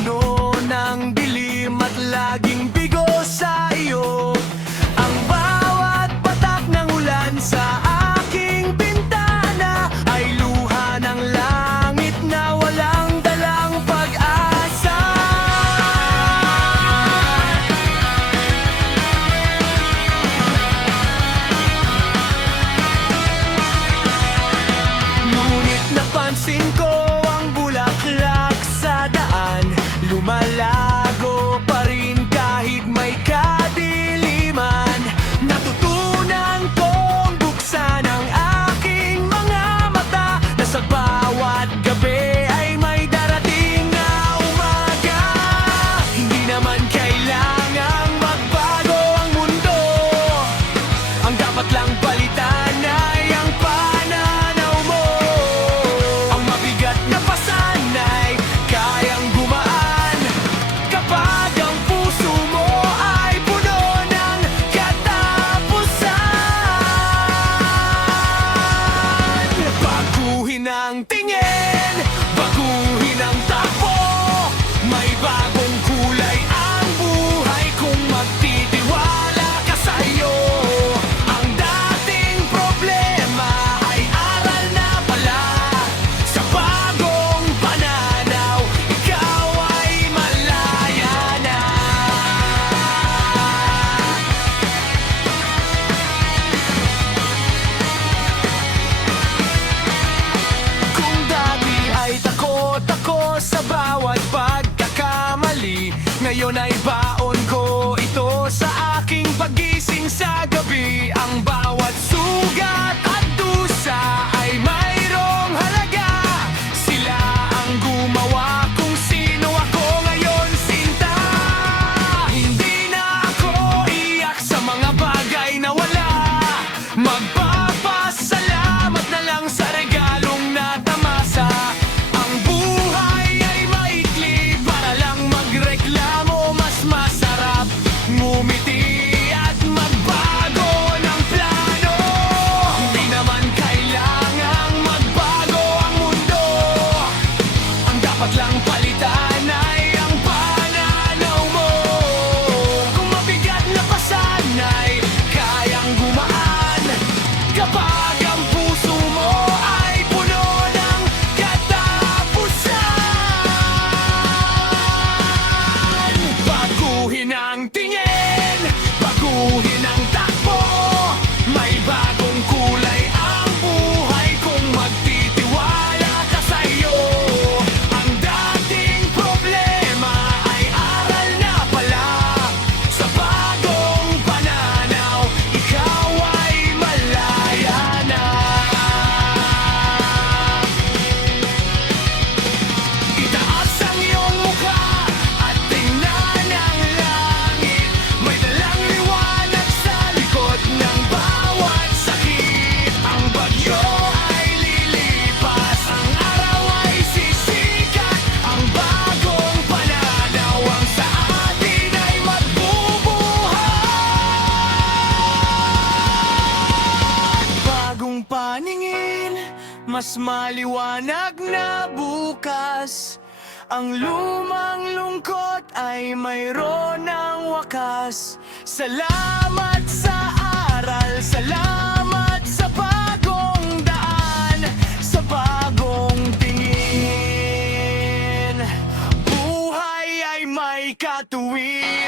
puno ng dilim at laging bigo sa iyo. Ang bawat patak ng ulan sa aking bintana ay luha ng langit na walang dalang pag-asa. Ngunit napansin ko ang bulaklak sa daan, lumalago pa rin kahit may kadiliman. Natutunan kong buksan ang aking mga mata, na sa bawat gabi ay may darating na umaga. Hindi naman kailangang magbago ang mundo, ang dapat lang palitan ay ang pananaw mo. Ang mabigat na pasanay kayang gumaan kapag ang puso mo ay puno ng katapusan. Baguhin ang tingin, baguhin ang takbo, may bagong kulay ang buhay kung magtitiwala ka sa'yo. Ang dating problema ay aral na pala, sa bagong pananaw ikaw ay malaya na. Kung dati ay takot ako sa bawat pagkakamali, ngayon ay baon ko ito sa aking pagising sa gabi. Ang bawat sugat at dusa ay mayroong halaga, sila ang gumawa kung sino ako ngayon, sinta. Hindi na ako iyak sa mga bagay na wala, magpapasalamat na lang sa regalong natamasa. Ang buhay ay maikli para lang magreklamo, mas masarap ngumiti at magbago ng plano. Hindi naman kailangang magbago ang mundo, ang dapat lang palitan ay ang pananaw mo. Kung mabigat na pasanay kayang gumaan kapag ang puso mo ay puno ng katapusan. Baguhin ang tingin, baguhin ang takbo, may bagong kulay ang buhay kung magtitiwala ka sa'yo. Ang dating problema ay aral na pala, sa bagong pananaw ikaw ay malaya na. Itaas ang iyong mukha at tingnan ang langit, may dalang liwanag sa likod ng bawat sakit. Ang bagyo ay lilipas, ang araw ay sisikat, ang bagong pananaw ang sa atin ay magbubuhat. Bagong paningin, mas maliwanag na bukas, ang lumang lungkot ay mayroon ng wakas. Salamat sa aral, salamat sa bagong daan, sa bagong tingin. Buhay ay may katuwiran.